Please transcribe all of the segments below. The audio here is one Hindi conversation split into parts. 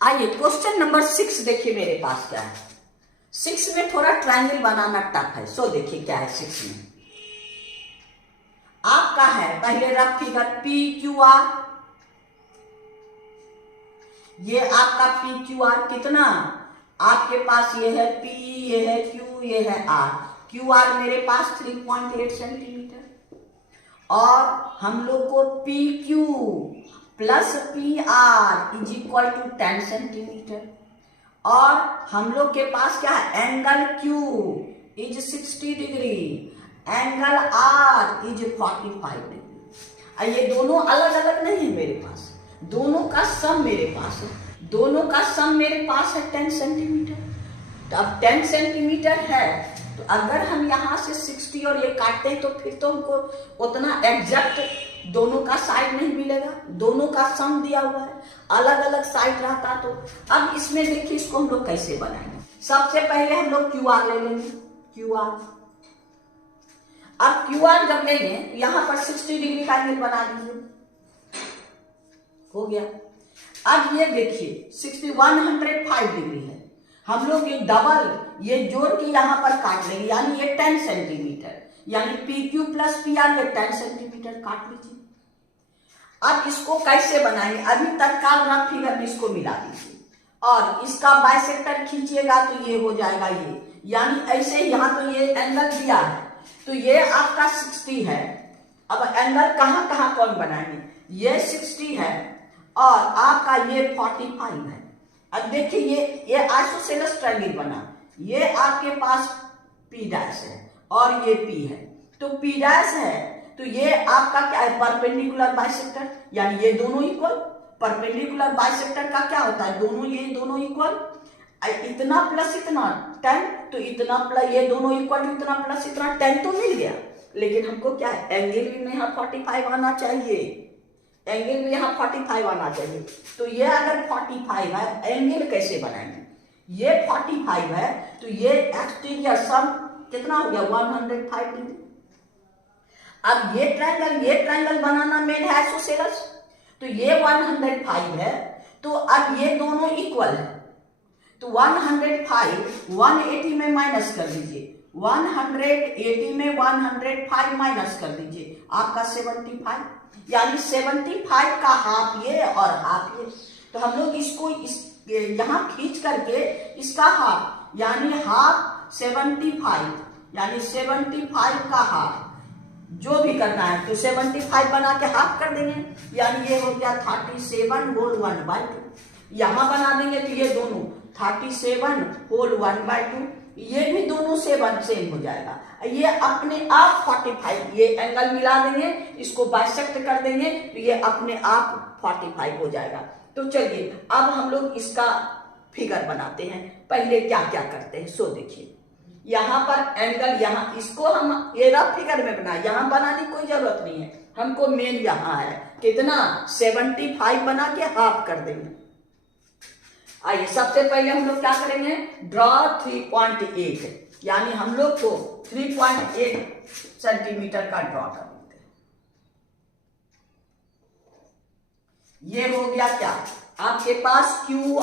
आइए क्वेश्चन नंबर 6 देखिए मेरे पास क्या है। 6 में थोड़ा ट्रायंगल बनाना टफ है। सो देखिए क्या है 6 में। आपका है पहले rough figure P Q R. ये आपका पी क्यू आर कितना आपके पास, ये है पी, ये है क्यू, ये है आर। क्यू आर मेरे पास 3.8 सेंटीमीटर और हम लोग को P Q plus P R is equal to 10 centimetre और हम लोग के पास क्या है, angle Q is 60 degree, angle R is 45 degree. ये दोनों अलग अलग नहीं है मेरे पास, दोनों का सम मेरे पास है, दोनों का सम मेरे पास है 10 सेंटीमीटर। तो अब 10 सेंटीमीटर है तो अगर हम यहाँ से 60 और ये काटते हैं तो फिर तो हमको उतना एग्जैक्ट दोनों का साइड नहीं मिलेगा, दोनों का सम दिया हुआ है, अलग अलग साइड रहता। तो अब इसमें देखिए इसको हम लोग कैसे बनाएंगे। सबसे पहले हम लोग क्यू आर ले लेंगे। क्यू आर, अब क्यू आर जब लेंगे यहाँ पर 60 डिग्री का एंगल बना दीजिए, हो गया। अब ये देखिए 105 डिग्री है, हम लोग ये डबल ये जोड़ के यहाँ पर काट लेंगे, यानी ये 10 सेंटीमीटर, यानी P Q plus P are ये 10 सेंटीमीटर काट लीजिए। अब इसको कैसे बनाएंगे, अभी तत्काल रफ फिगर में इसको मिला दीजिए और इसका बाइसेक्टर खींचिएगा तो ये हो जाएगा ये, यानी ऐसे यहाँ तो ये एंगल दिया है तो ये आपका 60 है। अब एंगल कहाँ कहाँ कौन बनाएंगे, ये 60 है और आपका ये 45 है। अब देखिए ये आइसोसेलेस ट्रायंगल बना, ये आपके पास P डैश है और ये P है, तो P डैश है तो ये आपका क्या है, परपेंडिकुलर बाइसेक्टर, यानी ये दोनों इक्वल। परपेंडिकुलर बाइसेक्टर का क्या होता है, दोनों ये दोनों इक्वल, इतना प्लस इतना 10, तो इतना प्लस ये दोनों इक्वल, इतना प्लस इतना 10 तो मिल गया। लेकिन हमको क्या है, एंगल भी में यहाँ 45 आना चाहिए, एंगल भी यहाँ 45 आना चाहिए। तो ये अगर 45 है, एंगल कैसे बनाएंगे, ये 45 है तो ये एक्सटीरियर सम कितना हो गया 105 डिग्री। अब ये ट्रायंगल बनाना मेन है आइसोसेलेस, तो ये 105 है तो अब ये दोनों इक्वल है, तो 105 180 में माइनस कर दीजिए, 180 में 105 माइनस कर दीजिए, आपका 75, यानी 75 का हाफ ये और हाफ ये। तो हम लोग इसको यहाँ खींच करके इसका हाफ, यानी हाफ 75, यानी 75 का हाफ जो भी करना है तो 75 बना के हाफ कर देंगे, यानी ये हो गया 37 होल 1/2। यहाँ बना देंगे तो ये दोनों 37 होल 1/2, ये भी दोनों सेम हो जाएगा। ये अपने आप 45, ये एंगल मिला देंगे, इसको बाइसेक्ट कर देंगे तो ये अपने आप 45 हो जाएगा। तो चलिए अब हम लोग इसका फिगर बनाते हैं। पहले क्या क्या करते हैं सो देखिए, यहाँ पर एंगल, यहाँ इसको हम ये रफ फिगर में बनाए, यहाँ बनाने की कोई जरूरत नहीं है, हमको मेन यहाँ है कितना 75 बना के हाफ कर देंगे। आइए सबसे पहले हम लोग क्या करेंगे, ड्रॉ 3.8, यानी हम लोग को 3.8 सेंटीमीटर का ड्रॉ कर देते हैं। ये हो गया क्या, आपके पास क्यू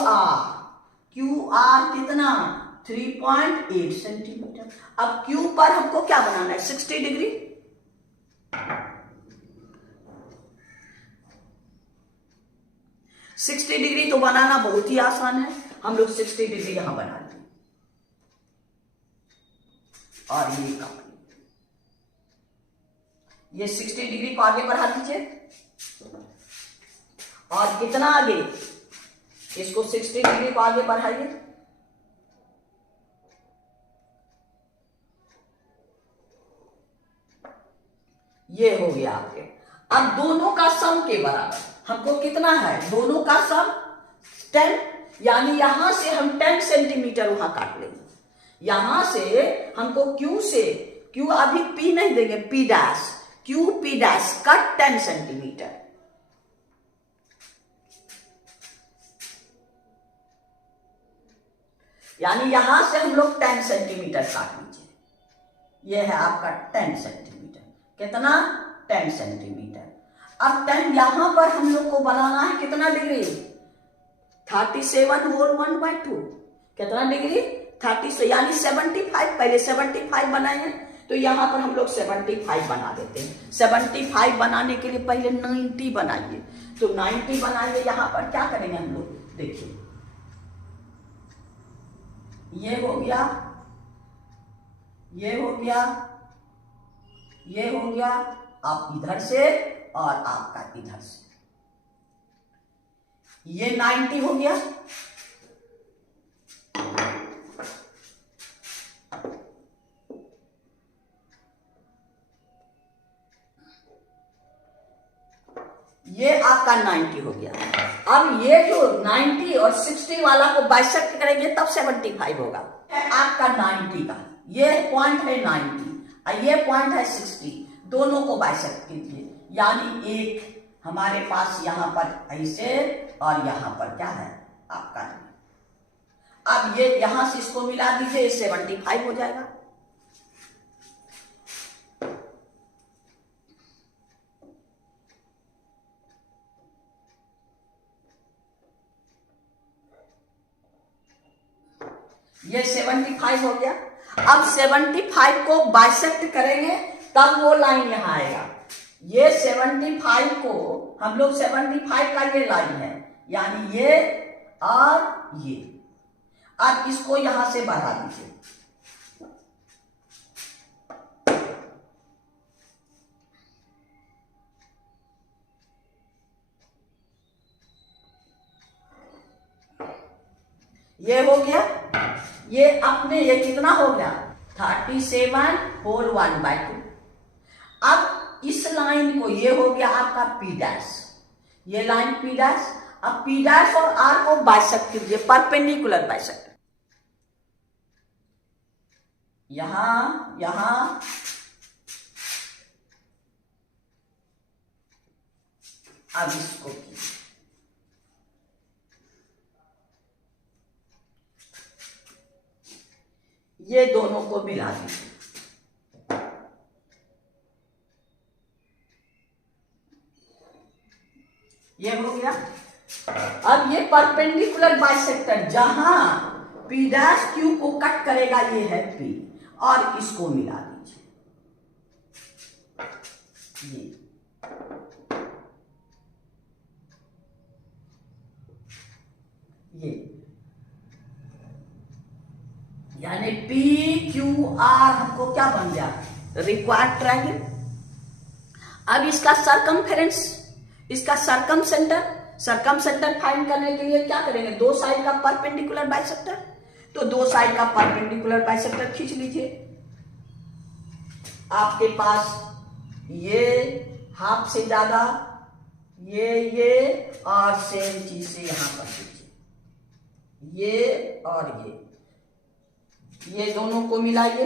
आर कितना 3.8 सेंटीमीटर। अब क्यू पर हमको क्या बनाना है, 60 डिग्री। सिक्सटी डिग्री तो बनाना बहुत ही आसान है, हम लोग 60 डिग्री यहां बना लेंगे और ये कंप्लीट। ये 60 डिग्री को आगे बढ़ा दीजिए और कितना आगे, इसको 60 डिग्री को आगे बढ़ाइए, ये हो गया आपके। अब दोनों का सम के बराबर हमको कितना है, दोनों का सम 10, यानी यहां से हम 10 सेंटीमीटर वहां काट लेंगे। यहां से हमको क्यू अभी पी नहीं देंगे, P dash, Q P dash cut 10 centimetre, यानी यहां से हम लोग 10 सेंटीमीटर काट लीजिए। यह है आपका 10 सेंटीमीटर, कितना 10 सेंटीमीटर। अब 10 यहां पर हम लोग को बनाना है कितना डिग्री, 37 होल 1/2 कितना डिग्री 30 यानी 75। पहले 75 बनाए हैं तो यहां पर हम लोग 75 बना देते हैं। 75 बनाने के लिए पहले 90 बनाइए, तो 90 बनाइए। यहां पर क्या करेंगे हम लोग, देखिए ये हो गया, ये हो गया, ये हो गया, आप इधर से और आपका इधर से, ये 90 हो गया। ये आपका 90 हो गया। अब ये जो 90 और 60 वाला को बाइसेक्ट करेंगे तब 75 होगा। आपका 90 का ये पॉइंट है 90 और ये पॉइंट है 60, दोनों को बाइसेक्ट कीजिए, यानी एक हमारे पास यहां पर ऐसे और यहां पर क्या है आपका। अब ये यहां से इसको मिला दीजिए, 75 हो जाएगा। ये 75 हो गया। अब 75 को बाइसेक्ट करेंगे तब वो लाइन यहां आएगा। ये 75 को हम लोग 75 का ये लाइन है, यानी ये और ये। अब इसको यहां से बढ़ा दीजिए, ये हो गया। ये अपने ये कितना हो गया 37 होल 1/2। अब इस लाइन को, ये हो गया आपका P डैश, ये लाइन P डैश। अब P डैश और R को बाइसेक्ट कीजिए, परपेंडिकुलर बाइसेक्ट। यहां यहां अब इसको कीजिए, ये दोनों को मिला दीजिए। ये हो गया। अब ये परपेंडिकुलर बाइसेक्टर जहां P डैश Q को कट करेगा, ये है P, और इसको मिला दीजिए। ये यानी PQR हमको क्या बन गया, रिक्वायर्ड ट्रायंगल। अब इसका सरकमफेरेंस, इसका सरकम सेंटर फाइंड करने के लिए क्या करेंगे, दो साइड का परपेंडिकुलर बाइसेक्टर। तो दो साइड का परपेंडिकुलर बाइसेक्टर खींच लीजिए। आपके पास ये हाफ से ज्यादा, ये और सेम चीज से यहां पर खींचिए, ये और ये दोनों को मिलाइए।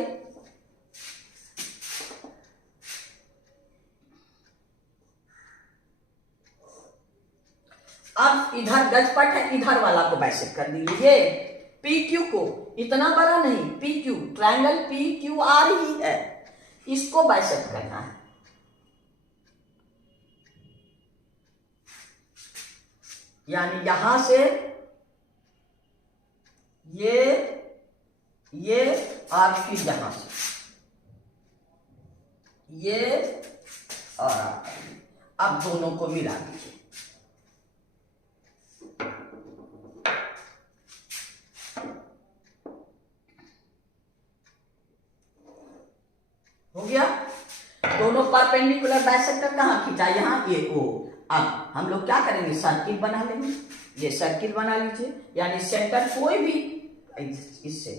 अब इधर गजपट है, इधर वाला को बाइसेक्ट कर दीजिए। PQ को, इतना बड़ा नहीं, PQ ट्रायंगल PQR ही है, इसको बाइसेक्ट करना है। यानी यहां से ये और फिर यहां से ये और अब दोनों को मिला दीजिए। हो गया। दोनों परपेंडिकुलर बाइसेक्टर कहां खींचा, यहां, ये O। अब हम लोग क्या करेंगे, सर्किल बना लेंगे। ये सर्किल बना लीजिए, यानी सेंटर कोई भी इससे,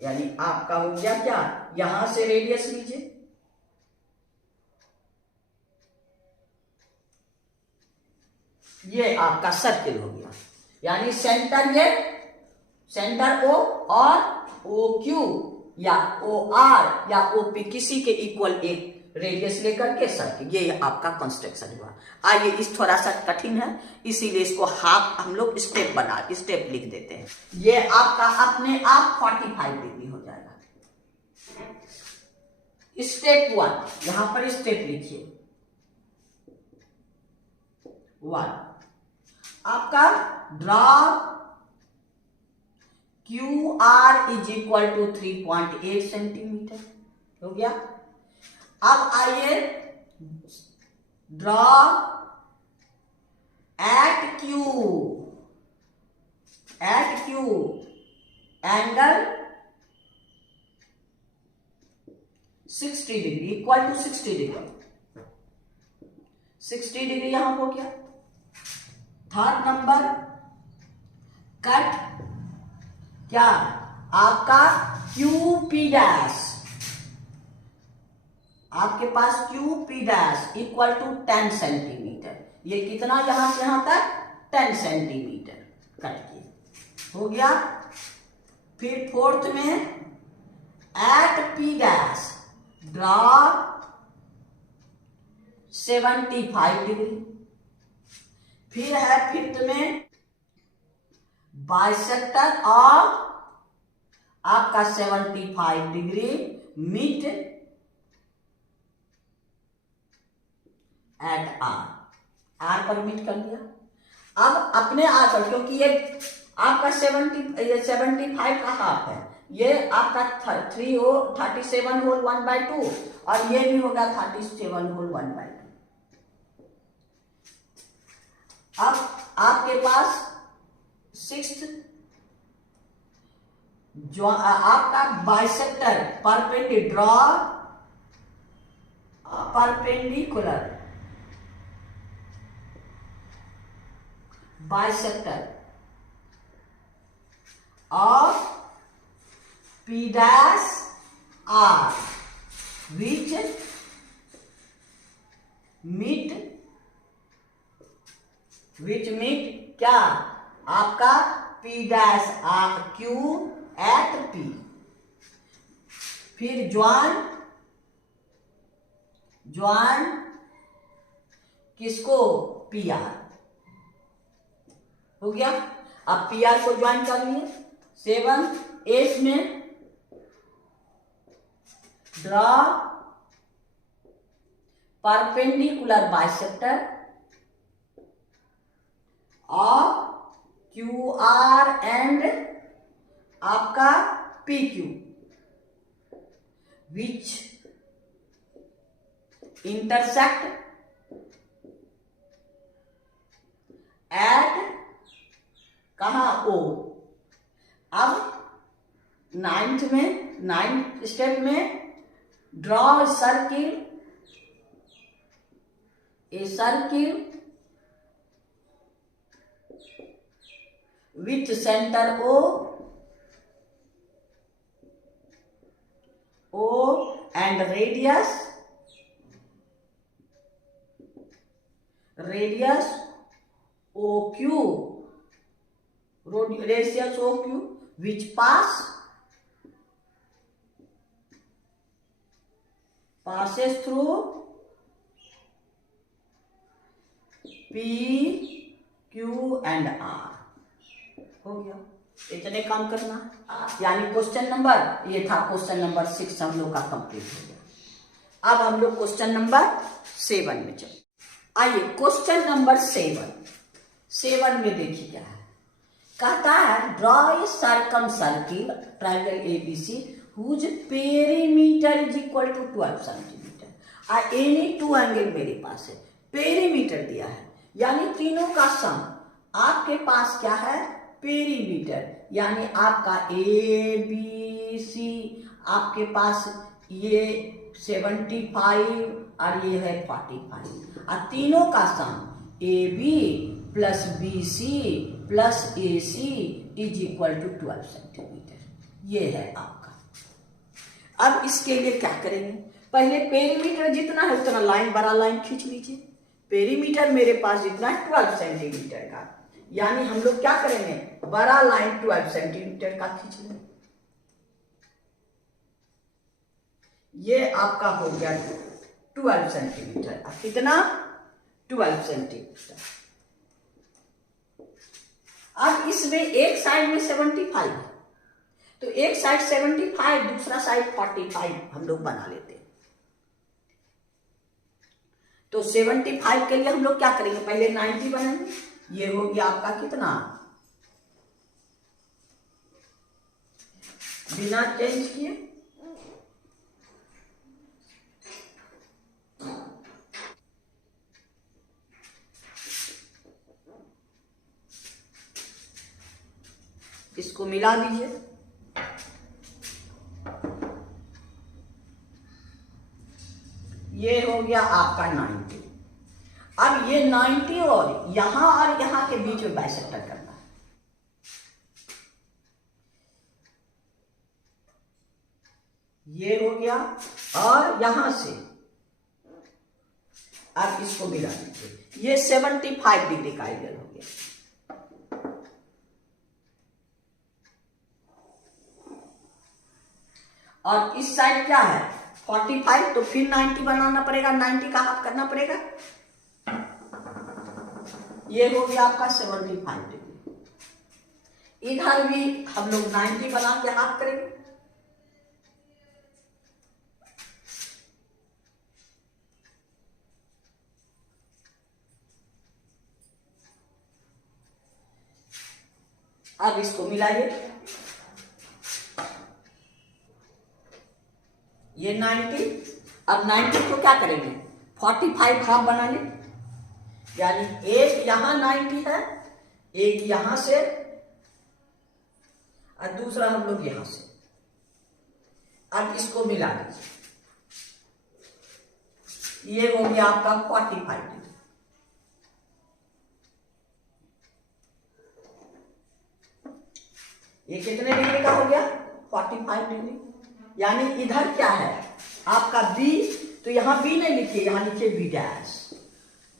यानी आपका हो गया क्या, यहां से रेडियस लीजिए, ये आपका सर्किल हो गया। यानी सेंटर, ये सेंटर O और OQ या OR या OP किसी के इक्वल एक रेडियस लेकर के सर्किल, ये आपका कंस्ट्रक्शन हुआ। आइए, इस थोड़ा सा कठिन है, इसीलिए इसको हाफ हम लोग स्टेप लिख देते हैं। ये आपका अपने आप 45 डिग्री हो जाएगा। स्टेप 1, यहां पर स्टेप लिखिए 1। आपका draw QR is equal to 3.8 centimetre हो गया। अब आइए draw at Q angle 60 degree equal to 60 degree. 60 degree यहां हो गया। थर्ड नंबर कट क्या आपका QP डैश, आपके पास QP dash equal to 10 centimetre. ये कितना यहां से यहां तक 10 सेंटीमीटर कट किया हो गया। फिर फोर्थ में at P dash draw 75 degree. फिर है फिफ्थ में बाइसेक्टर ऑफ आपका 75 डिग्री मीट एट R पर मीट कर लिया। अब अपने R पर, क्योंकि ये आपका 75 का हाफ है, ये आपका 37 होल 1/2 और ये भी होगा 37 होल 1/2। अब आपके पास सिक्स्थ जो आपका bisector perpendicular bisector of P dash R which meet क्या आपका P dash R Q at P। फिर ज्वाइन किसको PR हो गया। अब PR को ज्वाइन कर लिए। 7 8 में draw perpendicular bisector of QR and आपका PQ विच इंटरसेक्ट एट कहा O। अब नाइन्थ स्टेप में draw a circle with centre O and radius OQ which passes through P, Q and R हो गया। इतने काम करना, यानी क्वेश्चन नंबर ये था, क्वेश्चन नंबर 6 हम लोग का कंप्लीट हो गया। अब हम लोग क्वेश्चन नंबर 7 में चले। आइए क्वेश्चन नंबर 7 में देखिए क्या है। कहता है draw a circumcircle triangle ABC whose perimeter is equal to 12 centimetre और एनी टू एंगल मेरे पास है। पेरीमीटर दिया है यानी तीनों का सम। आपके पास क्या है पेरीमीटर, यानी आपका ABC आपके पास ये 75 और ये है 45 और तीनों का sum AB plus BC plus AC is equal to 12 centimetre. ये है आपका। अब इसके लिए क्या करेंगे, पहले पेरीमीटर जितना है उतना लाइन बड़ा लाइन खींच लीजिए। पेरीमीटर मेरे पास जितना है 12 सेंटीमीटर का, यानी हम लोग क्या करेंगे बड़ा लाइन 12 सेंटीमीटर का खींच लेंगे। ये आपका हो गया 12 सेंटीमीटर। कितना 12 सेंटीमीटर। अब इसमें एक साइड में 75 है तो एक साइड 75 दूसरा साइड 45 हम लोग बना लेते हैं। तो 75 के लिए हम लोग क्या करेंगे, पहले 90 बनाएंगे ये हो गया आपका कितना, बिना चेंज किए, इसको मिला दीजिए। ये हो गया आपका 90। अब ये 90 और यहां के बीच में बाइसेक्टर करना है। ये हो गया और यहां से अब इसको मिला दीजिए। ये 75 डिग्री का एंगल हो गया। और इस साइड क्या है 45, तो फिर 90 बनाना पड़ेगा, 90 का हाफ करना पड़ेगा। ये हो गया आपका 75 डिग्री। इधर भी हम लोग 90 बना के हाफ करेंगे। अब इसको मिलाइए। ये 90, अब 90 को क्या करेंगे 45 हाफ बना लें, यानी एक यहां 90 है, एक यहां से और दूसरा हम लोग यहां से। अब इसको मिला दीजिए। ये हो गया आपका 45 डिग्री। ये कितने डिग्री का हो गया 45 डिग्री। यानी इधर क्या है आपका बी, तो यहां बी नहीं लिखिए, यहां लिखिए बी डैश,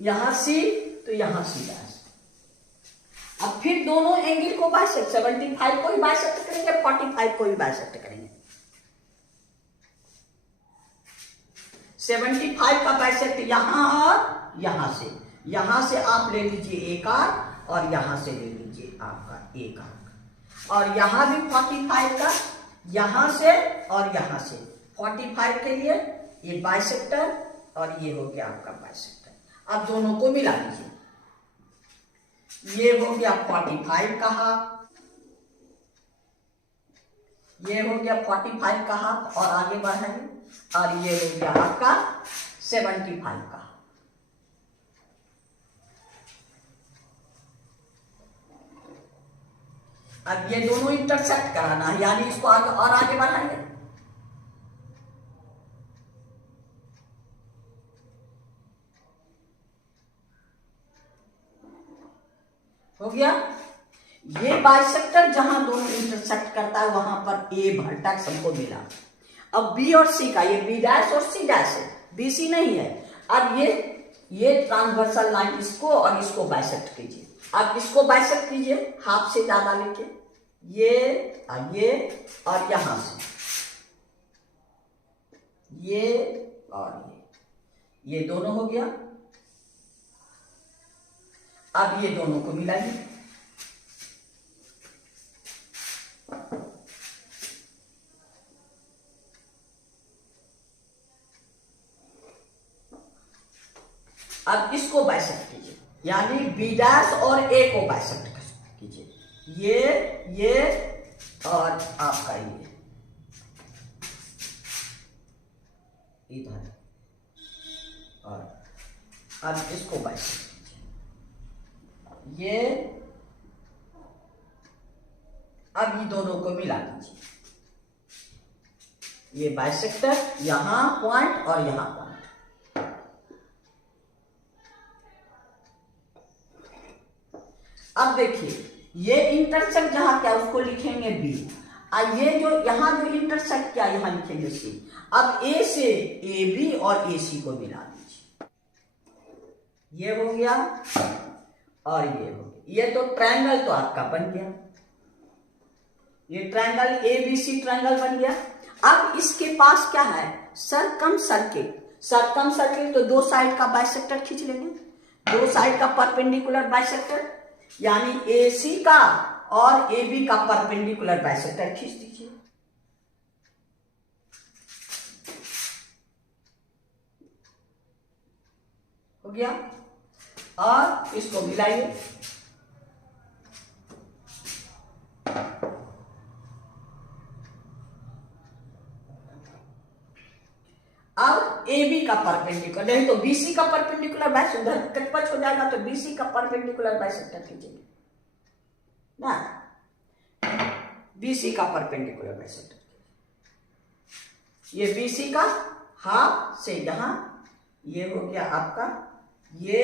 यहां सी तो यहां सी डैश। अब फिर दोनों एंगल को बाइसेक्ट, 75 को भी बाइसेक्ट करेंगे, 45 को भी बाइसेक्ट करेंगे। 75 का बाइसेक्ट यहां और यहां से आप ले लीजिए एक आर्क और यहां से ले लीजिए आपका एक आर्क, और यहां भी 45 का यहां से और यहां से 45 के लिए ये बाइसेक्टर और ये हो गया आपका बाइसेक्टर। अब दोनों को मिला दीजिए। ये हो गया 45 का हाफ, ये हो गया 45 का हाफ और आगे बढ़ाएंगे, और ये हो गया आपका 75 का। अब ये दोनों इंटरसेक्ट कराना है, यानी इसको आगे और आगे बढ़ाएंगे। हो गया। ये बाइसेक्टर जहां दोनों इंटरसेक्ट करता है वहां पर ए वर्टेक्स हमको मिला। अब बी और सी का, ये बी डैश और सी डैश है, बी सी नहीं है। अब ये ट्रांसवर्सल लाइन इसको और इसको बाइसेक्ट कीजिए। अब इसको बाइसेक्ट कीजिए हाफ से ज्यादा लेके, ये और यहां से ये और ये दोनों हो गया। अब ये दोनों को मिलाइए। अब इसको बाइसेक्ट कीजिए, यानी बी डैश और ए को बाइसेक्ट कीजिए। ये और आपका ये इधर, और अब इसको बाइसेक्ट कीजिए। ये अब ये दोनों को मिला दीजिए। ये बाइसेक्टर यहां पॉइंट और यहां पॉइंट। अब देखिए ये इंटरसेक्ट जहां क्या उसको लिखेंगे बी, और ये जो यहां जो इंटरसेक्ट क्या यहां लिखेंगे सी। अब ए से ए बी और ए सी को मिला दीजिए। ये हो गया और ये हो गया। ये तो ट्रायंगल तो आपका बन गया, ये triangle A B C triangle बन गया। अब इसके पास क्या है सरकम सर्किल। सरकम सर्किल तो दो साइड का बाइसेक्टर खींच लेंगे, दो साइड का परपेंडिकुलर बाइसेक्टर, यानी ए सी का और ए बी का परपेंडिकुलर बाइसेक्टर खींच दीजिए। हो गया। और इसको मिलाइए। AB का परपेंडिकुलर, नहीं तो BC का परपेंडिकुलर बाइसेक्टर कटपच हो जाएगा, तो BC का परपेंडिकुलर बाइसेक्टर कीजिए ना, BC का परपेंडिकुलर बाइसेक्टर, ये BC का हाफ से यहां ये हो गया आपका ये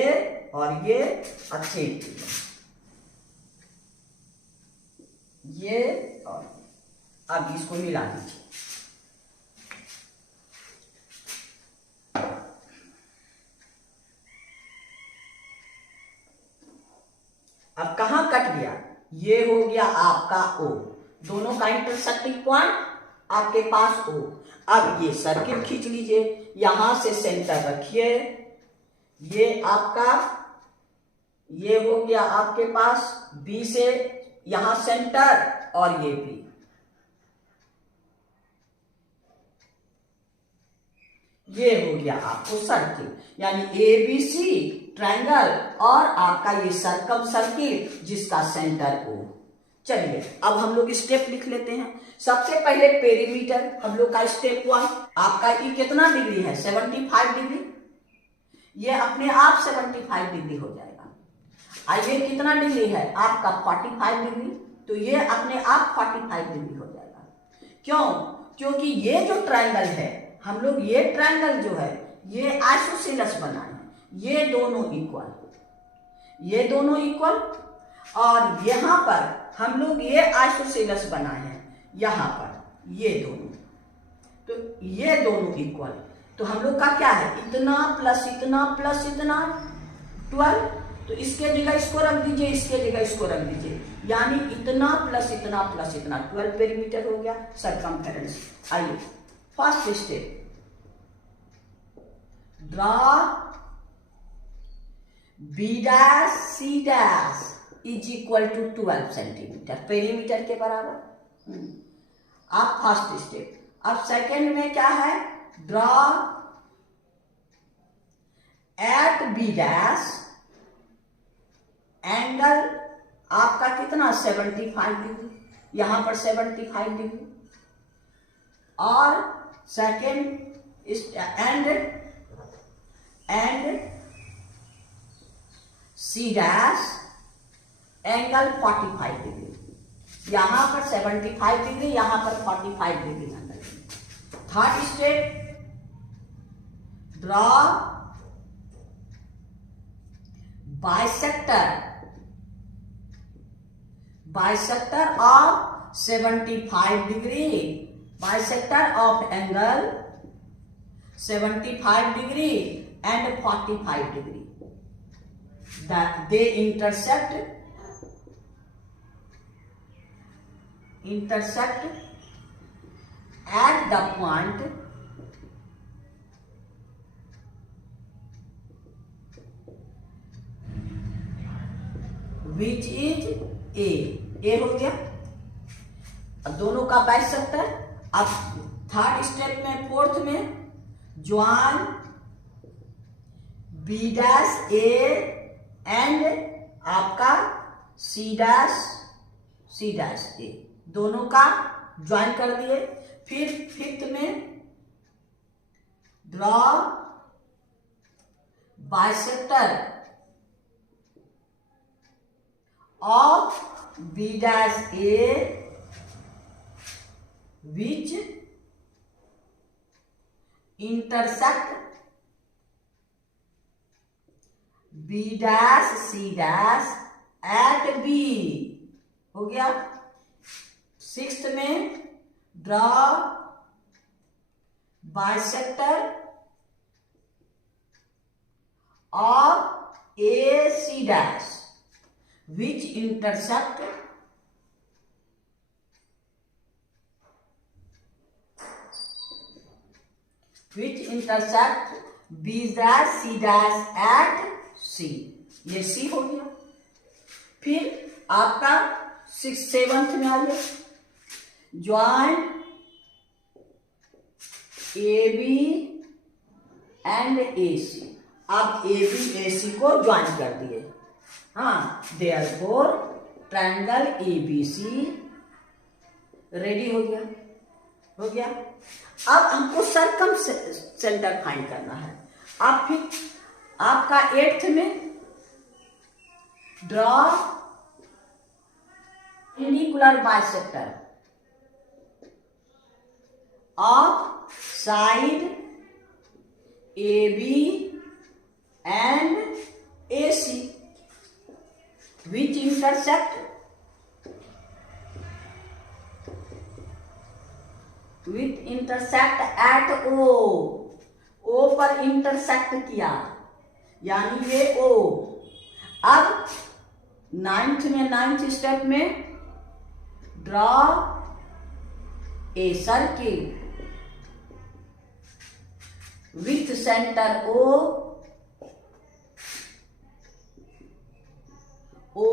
और ये अच्छे ये, और अब इसको मिला दीजिए। अब कहां कट गया, ये हो गया आपका O, दोनों का इंटरसेक्टिंग पॉइंट आपके पास O। अब ये सर्किल खींच लीजिए, यहां से सेंटर रखिए, ये आपका ये हो गया आपके पास B से यहां सेंटर और ये B, ये हो गया आपको सर्किल, यानी ABC ट्रायंगल और आपका ये सर्कम सर्किल जिसका सेंटर O। चलिए अब हम लोग स्टेप लिख लेते हैं। सबसे पहले पेरीमीटर हम लोग का स्टेप 1, आपका ये कितना डिग्री है 75 डिग्री, ये अपने आप 75 डिग्री हो जाएगा। ये कितना डिग्री है आपका 45 डिग्री, तो ये अपने आप 45 डिग्री हो जाएगा। क्यों? क्योंकि ये जो ट्रायंगल है हम लोग ये ट्रायंगल जो है ये आइसोसेलेस बनाए हैं, ये दोनों इक्वल, ये दोनों इक्वल, और यहां पर हम लोग ये आइसोसेलेस बनाए हैं, यहां पर ये दोनों, तो ये दोनों इक्वल, तो हम लोग का क्या है इतना प्लस इतना प्लस इतना 12, तो इसके जगह इसको रख दीजिए, इसके जगह इसको रख दीजिए, यानी इतना प्लस इतना प्लस इतना 12 पेरीमीटर हो गया सरकमफेरेंस। आइए first step, draw B dash C dash is equal to 12 centimetre, perimeter के बराबर। अब फर्स्ट स्टेप। अब सेकेंड में क्या है, draw at B dash angle आपका कितना 75 डिग्री, यहां पर 75 डिग्री, और second and C dash angle 45 degree, यहां पर 75 डिग्री, यहां पर 45 degree angle. Third step, draw bisector of 75 degree, bisector of angle 75 degree and 45 degree, that they intersect at the point which is A हो गया। अब दोनों का बाइसेक्टर। अब थर्ड स्टेप में फोर्थ में join B dash A and आपका C डैश A, दोनों का ज्वाइन कर दिए। फिर फिफ्थ में draw bisector of B dash A which intersect B dash C dash at B, हो गया। सिक्स्थ में draw bisector of AC dash which intersect B dash C dash at C, ये C हो गया। फिर आपका 6th 7th में आइए, ज्वाइन AB एंड AC। अब AB AC को ज्वाइन कर दिए, हाँ, देयरफॉर ट्रायंगल ABC रेडी हो गया, हो गया। अब हमको सरकम सेंटर फाइंड करना है। अब फिर आपका 8th में draw perpendicular bisector of side AB and AC which intersect at O। O पर इंटरसेक्ट किया यानी ये O। अब 9th स्टेप में draw a circle with centre O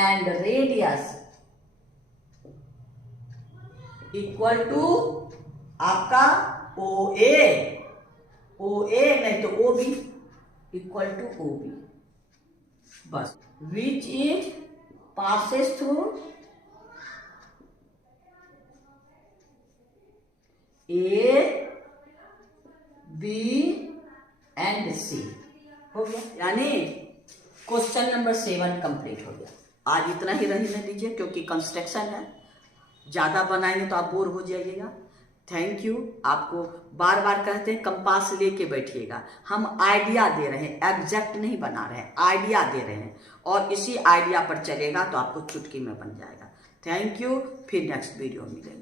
and radius equal to आपका OA नहीं तो OB इक्वल टू OB, बस। Which is passes through A, B and C। हो गया, यानी क्वेश्चन नंबर 7 कंप्लीट हो गया। आज इतना ही रहने दीजिए क्योंकि कंस्ट्रक्शन है, ज़्यादा बनाएंगे तो आप बोर हो जाइएगा। Thank you. आपको बार बार कहते हैं कंपास लेके बैठिएगा, हम आइडिया दे रहे हैं, एग्जैक्ट नहीं बना रहे हैं, आइडिया दे रहे हैं और इसी आइडिया पर चलेगा तो आपको चुटकी में बन जाएगा। थैंक यू, फिर नेक्स्ट वीडियो मिलेंगे।